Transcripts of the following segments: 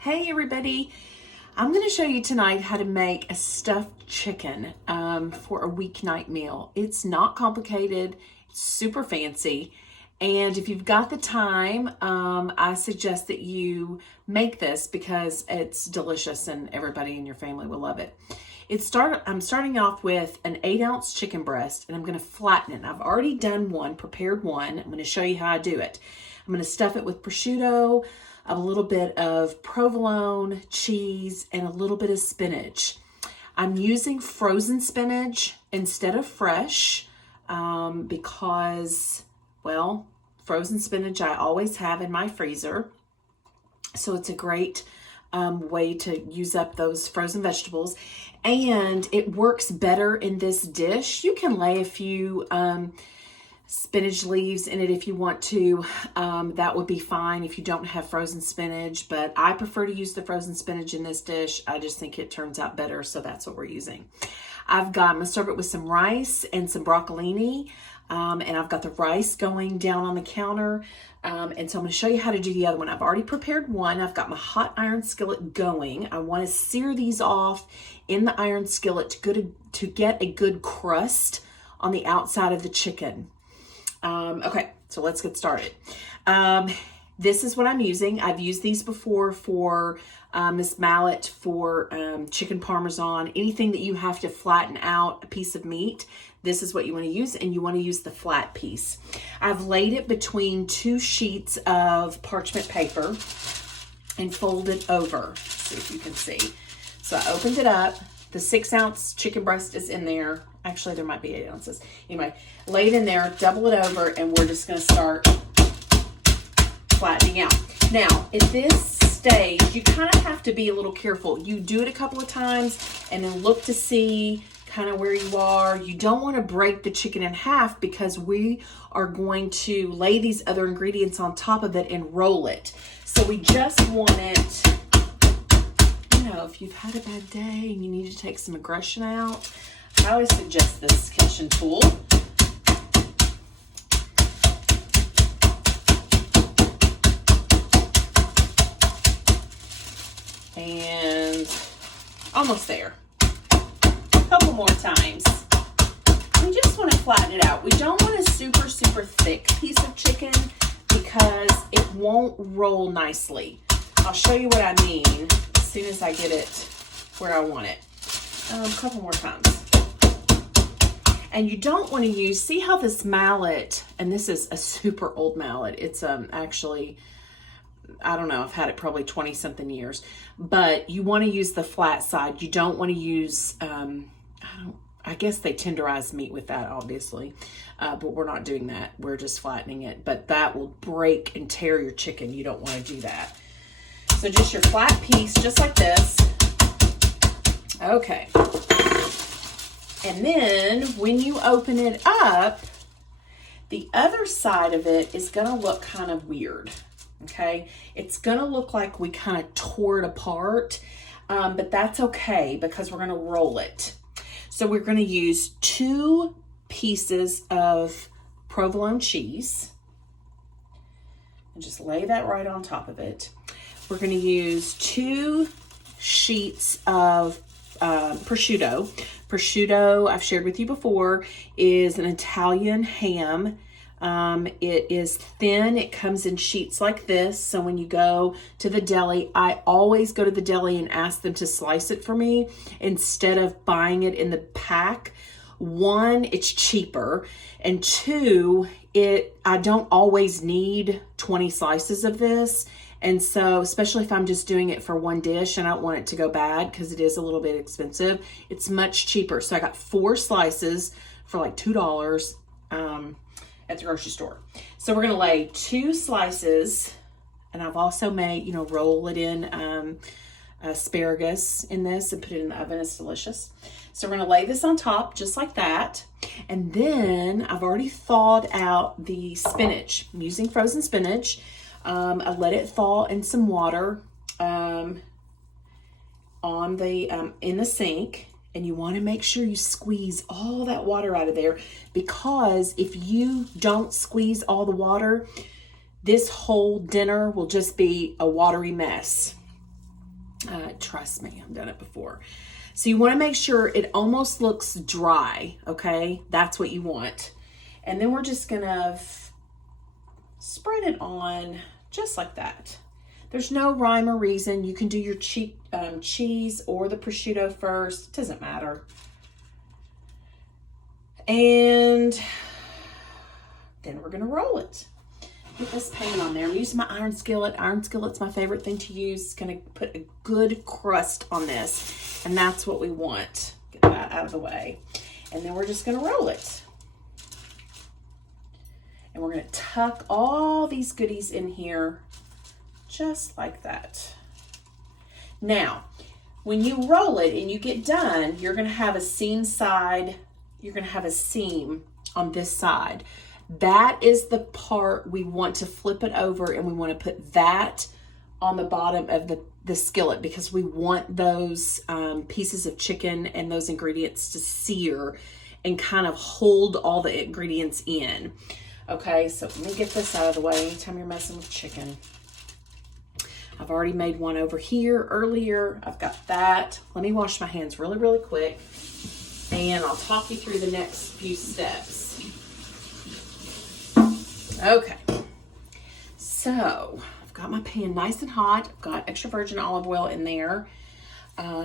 Hey everybody, I'm going to show you tonight how to make a stuffed chicken for a weeknight meal. It's not complicated, it's super fancy, and if you've got the time, I suggest that you make this because it's delicious and everybody in your family will love it. I'm starting off with an 8-ounce chicken breast, and I'm going to flatten it. I've already done one, prepared one. I'm going to show you how I do it. I'm going to stuff it with prosciutto, a little bit of provolone, cheese, and a little bit of spinach. I'm using frozen spinach instead of fresh because, well, frozen spinach I always have in my freezer. So it's a great way to use up those frozen vegetables. And it works better in this dish. You can lay a few spinach leaves in it if you want to. That would be fine if you don't have frozen spinach, but I prefer to use the frozen spinach in this dish. I just think it turns out better, so that's what we're using. I'm gonna serve it with some rice and some broccolini, and I've got the rice going down on the counter, and so I'm gonna show you how to do the other one. I've already prepared one. I've got my hot iron skillet going. I wanna sear these off in the iron skillet to get a good crust on the outside of the chicken. Okay, so let's get started. This is what I'm using. I've used these before for Miss Mallet, for chicken parmesan, anything that you have to flatten out a piece of meat. This is what you want to use, and you want to use the flat piece. I've laid it between 2 sheets of parchment paper and folded over. Let's see if you can see. So I opened it up. The 6-ounce chicken breast is in there. Actually, there might be 8 ounces. Anyway, lay it in there, double it over, and we're just going to start flattening out. Now, at this stage, you kind of have to be a little careful. You do it a couple of times and then look to see kind of where you are. You don't want to break the chicken in half because we are going to lay these other ingredients on top of it and roll it. So we just want it, you know, if you've had a bad day and you need to take some aggression out, I always suggest this kitchen tool. And almost there. A couple more times. We just want to flatten it out. We don't want a super, super thick piece of chicken because it won't roll nicely. I'll show you what I mean as soon as I get it where I want it. A couple more times. And you don't want to use, see how this mallet, and this is a super old mallet. It's actually, I don't know, I've had it probably 20 something years, but you want to use the flat side. You don't want to use, I guess they tenderize meat with that, obviously, but we're not doing that. We're just flattening it, but that will break and tear your chicken. You don't want to do that. So just your flat piece, just like this. Okay. And then when you open it up, the other side of it is going to look kind of weird. Okay. It's going to look like we kind of tore it apart, but that's okay because we're going to roll it. So we're going to use 2 pieces of provolone cheese and just lay that right on top of it. We're going to use 2 sheets of prosciutto. Prosciutto, I've shared with you before, is an Italian ham. It is thin. It comes in sheets like this. So when you go to the deli, I always go to the deli and ask them to slice it for me instead of buying it in the pack. 1, it's cheaper, and 2, I don't always need 20 slices of this. And so, especially if I'm just doing it for one dish and I don't want it to go bad because it is a little bit expensive, it's much cheaper. So I got 4 slices for like $2 at the grocery store. So we're going to lay 2 slices, and I've also made, roll it in asparagus in this and put it in the oven. It's delicious. So we're going to lay this on top just like that. And then I've already thawed out the spinach. I'm using frozen spinach. I let it thaw in some water in the sink, and you want to make sure you squeeze all that water out of there, because if you don't squeeze all the water, this whole dinner will just be a watery mess. Trust me, I've done it before. So you want to make sure it almost looks dry, okay? That's what you want. And then we're just gonna spread it on just like that. There's no rhyme or reason. You can do your cheese or the prosciutto first. It doesn't matter. And then we're gonna roll it. Put this pan on there. I'm using my iron skillet. Iron skillet's my favorite thing to use. It's gonna put a good crust on this, and that's what we want. Get that out of the way. And then we're just gonna roll it. And we're gonna tuck all these goodies in here, just like that. Now, when you roll it and you get done, you're gonna have a seam side. You're gonna have a seam on this side. That is the part we want to flip it over, and we want to put that on the bottom of the skillet, because we want those pieces of chicken and those ingredients to sear and kind of hold all the ingredients in. Okay, so let me get this out of the way. Anytime you're messing with chicken. I've already made one over here earlier. I've got that. Let me wash my hands really, really quick, and I'll talk you through the next few steps. Okay, so I've got my pan nice and hot. I've got extra virgin olive oil in there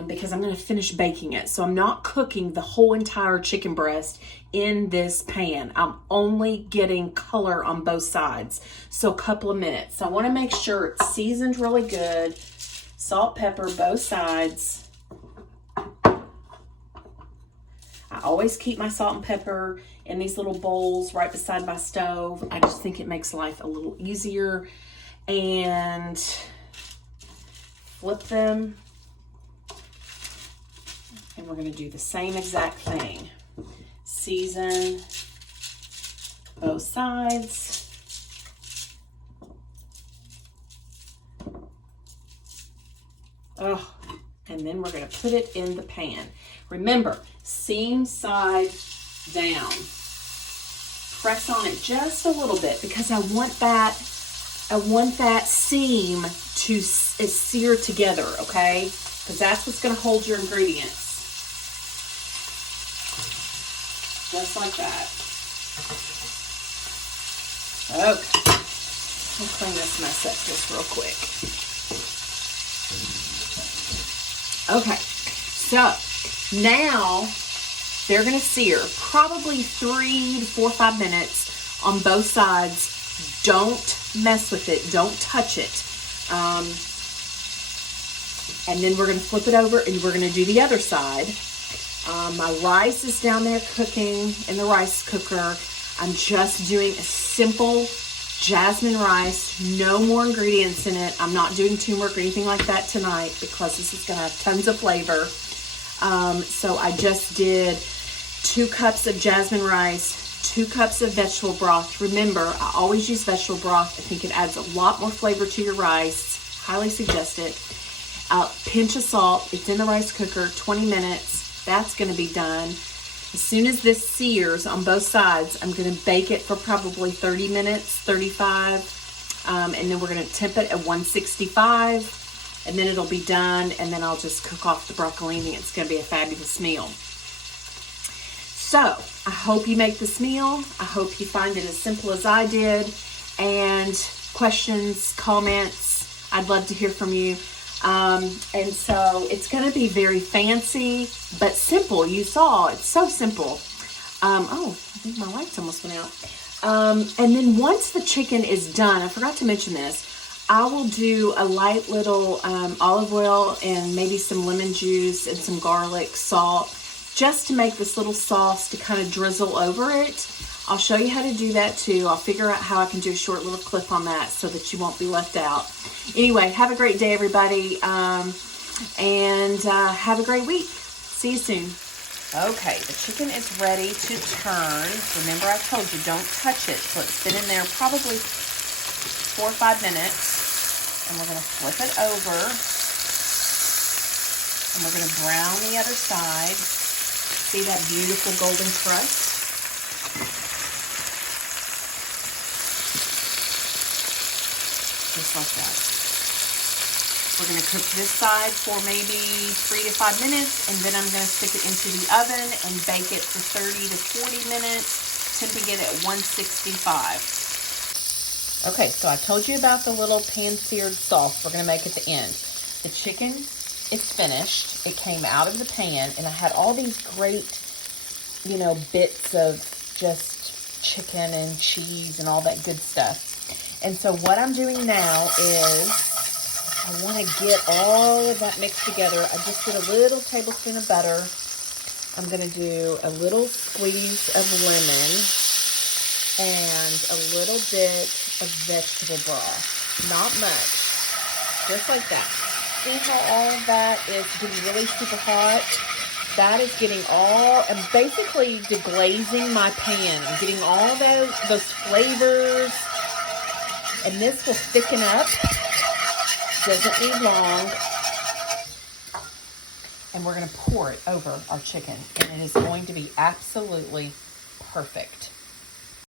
because I'm going to finish baking it. So I'm not cooking the whole entire chicken breast in this pan. I'm only getting color on both sides. So a couple of minutes. So I want to make sure it's seasoned really good. Salt, pepper, both sides. I always keep my salt and pepper in these little bowls right beside my stove. I just think it makes life a little easier. And flip them. And we're going to do the same exact thing. Season both sides. Oh, and then we're going to put it in the pan. Remember, seam side down. Press on it just a little bit, because I want that seam to sear together, okay? Because that's what's going to hold your ingredients. Just like that. Okay. I'll clean this mess up just real quick. Okay, so now they're going to sear probably 3 to 4 or 5 minutes on both sides. Don't mess with it. Don't touch it. And then we're going to flip it over, and we're going to do the other side. My rice is down there cooking in the rice cooker. I'm just doing a simple jasmine rice. No more ingredients in it. I'm not doing turmeric or anything like that tonight, because this is going to have tons of flavor. So I just did 2 cups of jasmine rice, 2 cups of vegetable broth. Remember, I always use vegetable broth. I think it adds a lot more flavor to your rice. Highly suggest it. A pinch of salt. It's in the rice cooker, 20 minutes. That's going to be done. As soon as this sears on both sides, I'm going to bake it for probably 30 minutes, 35. And then we're going to temp it at 165. And then it'll be done. And then I'll just cook off the broccolini. It's going to be a fabulous meal. So I hope you make this meal. I hope you find it as simple as I did. And questions, comments, I'd love to hear from you. And so it's going to be very fancy, but simple. You saw, it's so simple. Oh, I think my lights almost went out. And then once the chicken is done, I forgot to mention this, I will do a light little olive oil and maybe some lemon juice and some garlic, salt, just to make this little sauce to kind of drizzle over it. I'll show you how to do that too. I'll figure out how I can do a short little clip on that so that you won't be left out. Anyway, have a great day, everybody, and have a great week. See you soon. Okay, the chicken is ready to turn. Remember, I told you, don't touch it. So it's been in there probably 4 or 5 minutes. And we're going to flip it over. And we're going to brown the other side. See that beautiful golden crust? Just like that. We're going to cook this side for maybe 3 to 5 minutes, and then I'm going to stick it into the oven and bake it for 30 to 40 minutes, temping it at 165. Okay, so I told you about the little pan-seared sauce we're going to make at the end. The chicken is finished. It came out of the pan, and I had all these great, you know, bits of just chicken and cheese and all that good stuff. And so what I'm doing now is I want to get all of that mixed together. I just did a little tablespoon of butter. I'm going to do a little squeeze of lemon and a little bit of vegetable broth. Not much. Just like that. See how all of that is getting really super hot? That is getting all, I'm basically deglazing my pan. I'm getting all those flavors. And this will thicken up. Doesn't need long. And we're going to pour it over our chicken. And it is going to be absolutely perfect.